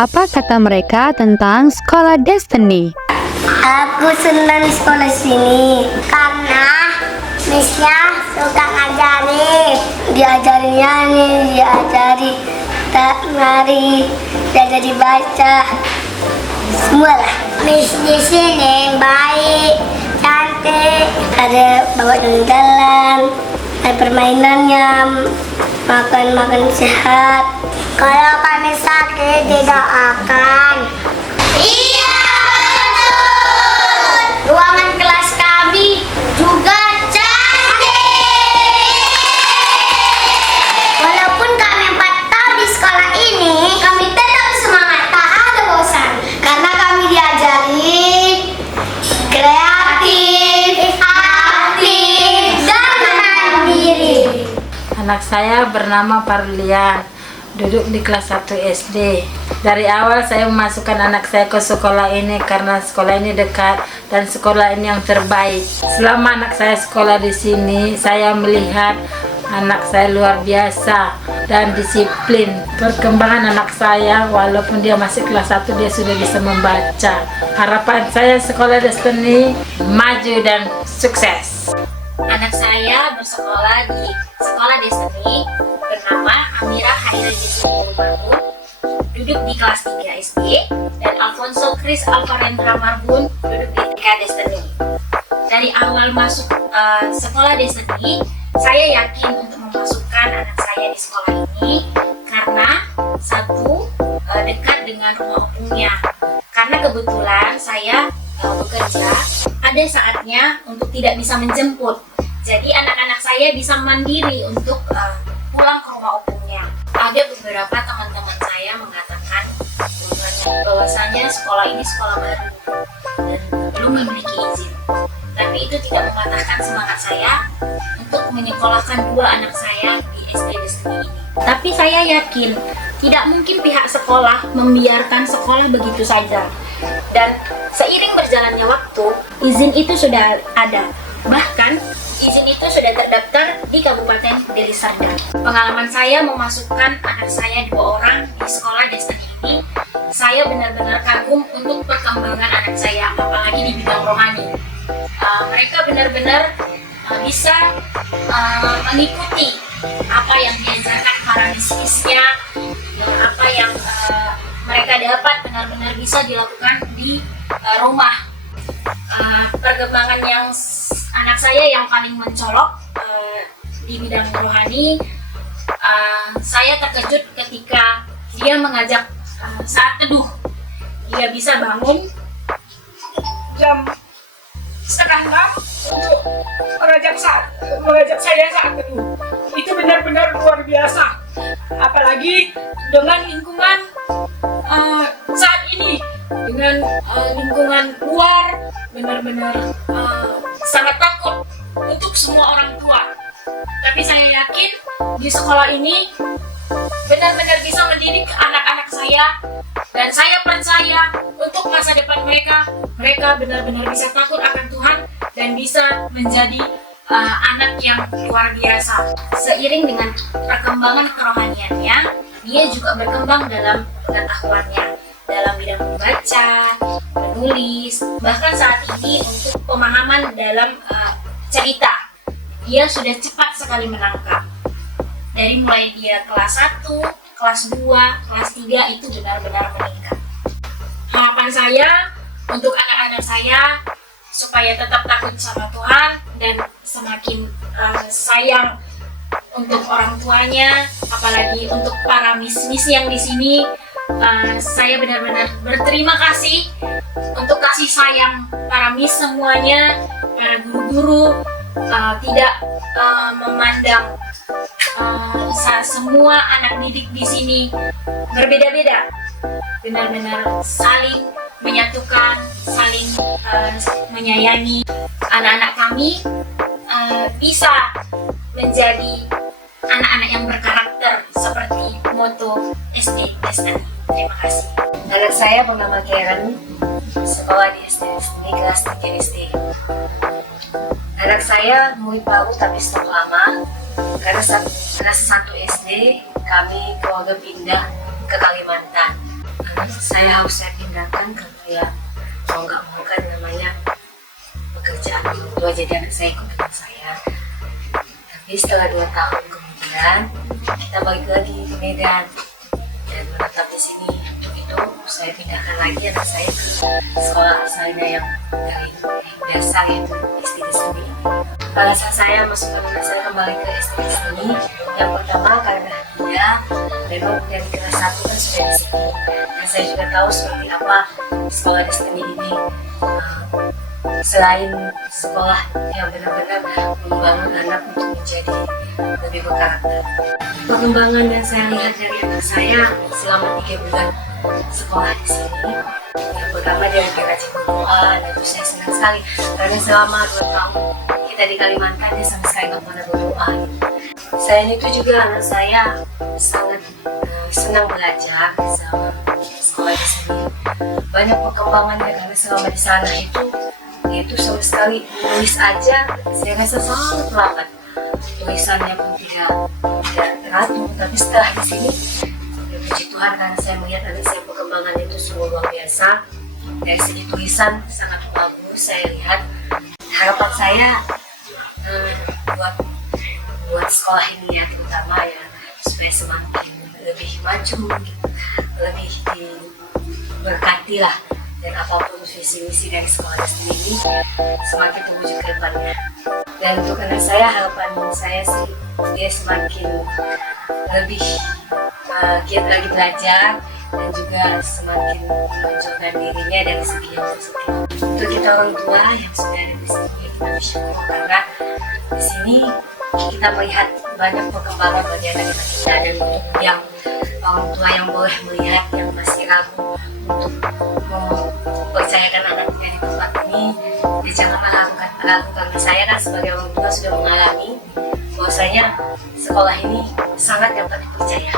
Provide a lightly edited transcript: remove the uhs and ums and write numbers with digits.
Apa kata mereka tentang sekolah Destiny? Aku senang sekolah sini karena Miss-nya suka ngajarin. Diajari nyanyi, diajari nari, diajari baca, semua lah. Miss di sini baik, cantik, ada bawa jalan-jalan, ada permainannya, makan sehat. Kalau kami sakit tidak akan. Iya betul. Ruangan kelas kami juga cantik. Walaupun kami 4 tahun di sekolah ini, kami tetap semangat, tak ada bosan. Karena kami diajari kreatif, aktif, dan mandiri. Anak saya bernama Parlian, duduk di kelas 1 SD. Dari awal saya memasukkan anak saya ke sekolah ini karena sekolah ini dekat dan sekolah ini yang terbaik. Selama anak saya sekolah di sini, saya melihat anak saya luar biasa dan disiplin. Perkembangan anak saya, walaupun dia masih kelas 1, dia sudah bisa membaca. Harapan saya sekolah Destiny maju dan sukses. Anak saya bersekolah di sekolah Destiny bernama Amira Haira Jesuli Marbun, duduk di kelas 3 SD, dan Alfonso Chris Alvarendra Marbun duduk di TK Destiny. Dari awal masuk sekolah Destiny, saya yakin untuk memasukkan anak saya di sekolah ini karena satu, dekat dengan rumah opungnya. Karena kebetulan saya bekerja, ada saatnya untuk tidak bisa menjemput. Jadi anak-anak saya bisa mandiri untuk pulang ke rumah opungnya. Ada beberapa teman-teman saya mengatakan bahwasanya sekolah ini sekolah baru dan belum memiliki izin. Tapi itu tidak mematahkan semangat saya untuk menyekolahkan 2 anak saya di SD Destiny ini. Tapi saya yakin tidak mungkin pihak sekolah membiarkan sekolah begitu saja. Dan seiring berjalannya waktu, izin itu sudah ada. Bahkan izin itu sudah terdaftar di Kabupaten Deli Serdang. Pengalaman saya memasukkan anak saya 2 orang di sekolah Destiny ini, saya benar-benar kagum untuk perkembangan anak saya, apalagi di bidang rohani. Mereka benar-benar bisa mengikuti apa yang diajarkan para misisnya, apa yang mereka dapat benar-benar bisa dilakukan di rumah. Perkembangan yang anak saya yang paling mencolok di bidang rohani, saya terkejut ketika dia mengajak saat teduh. Dia bisa bangun jam 5:30 untuk mengajak saya saat teduh. Itu benar-benar luar biasa. Apalagi dengan lingkungan saat ini, dengan lingkungan luar, benar-benar sangat takut untuk semua orang tua. Tapi saya yakin di sekolah ini benar-benar bisa mendidik anak-anak saya, dan saya percaya untuk masa depan mereka benar-benar bisa takut akan Tuhan dan bisa menjadi anak yang luar biasa. Seiring dengan perkembangan kerohaniannya, dia juga berkembang dalam pengetahuannya, dalam bidang membaca, menulis, bahkan saat ini untuk pemahaman dalam cerita. Dia sudah cepat sekali menangkap. Dari mulai dia kelas 1, kelas 2, kelas 3 itu benar-benar meningkat. Harapan saya untuk anak-anak saya supaya tetap takut sama Tuhan dan semakin sayang untuk orang tuanya, apalagi untuk para mis-mis yang di sini. Saya benar-benar berterima kasih untuk kasih sayang para mis semuanya, para guru-guru, tidak memandang semua anak didik di sini berbeda-beda, benar-benar saling menyatukan, saling menyayangi. Anak-anak kami bisa menjadi anak-anak yang berkarakter seperti moto SD Destiny. Terima kasih. Anak saya bernama Karen, sekolah di SD Destiny kelas 3 SD. Anak saya murid baru tapi stok lama, karena kelas 1 SD kami keluarga pindah ke Kalimantan. saya harus saya pindahkan karena ya mau nggak mau kan namanya pekerjaan orang tua, jadi anak saya ikut dengan saya. Tapi setelah 2 tahun kemudian kita balik lagi ke Medan dan menetap di sini. Untuk itu saya pindahkan lagi anak saya ke sekolah asalnya yang dari dasar, yaitu SD di sini. Alasan saya masukkan anak saya kembali ke SD di sini, yang pertama karena dia memang dari kelas 1 kan sudah di sini, dan saya juga tahu seperti apa sekolah Destiny ini. Selain sekolah yang benar-benar membangun anak untuk menjadi lebih berkarakter. Perkembangan yang saya lihat dari anak saya selama 3 bulan sekolah di sini, yang pertama dia lebih rajin berdoa, dan itu saya senang sekali karena selama 2 tahun kita di Kalimantan dia sama sekali nggak pernah berdoa. Selain itu juga anak saya sangat senang belajar sama sekolah di sini. Banyak perkembangannya karena selama di sana itu sama sekali menulis aja saya rasa sangat lambat, tulisannya pun tidak teratur. Tapi setelah di sini ya puji Tuhan, karena saya melihat anak saya perkembangan itu sungguh luar biasa. Dari segi tulisan sangat bagus. Saya lihat harapan saya buat sekolah ini ya, terutama ya supaya semakin lebih maju gitu, lebih diberkati lah, dan apapun visi misi dari sekolah ini semakin terwujud ke depannya. Dan untuk anak saya, harapan saya sih dia semakin lebih giat lagi belajar dan juga semakin menonjolkan dirinya dari segi yang positif. Untuk kita orang tua yang sudah ada di sini, kita bersyukur karena di sini kita melihat banyak perkembangan bagi anak kita, dan untuk yang orang tua yang boleh melihat yang masih ragu untuk mempercayakan anaknya di tempat ini, ya janganlah ragu karena saya kan sebagai orang tua sudah mengalami bahwasanya sekolah ini sangat dapat dipercaya.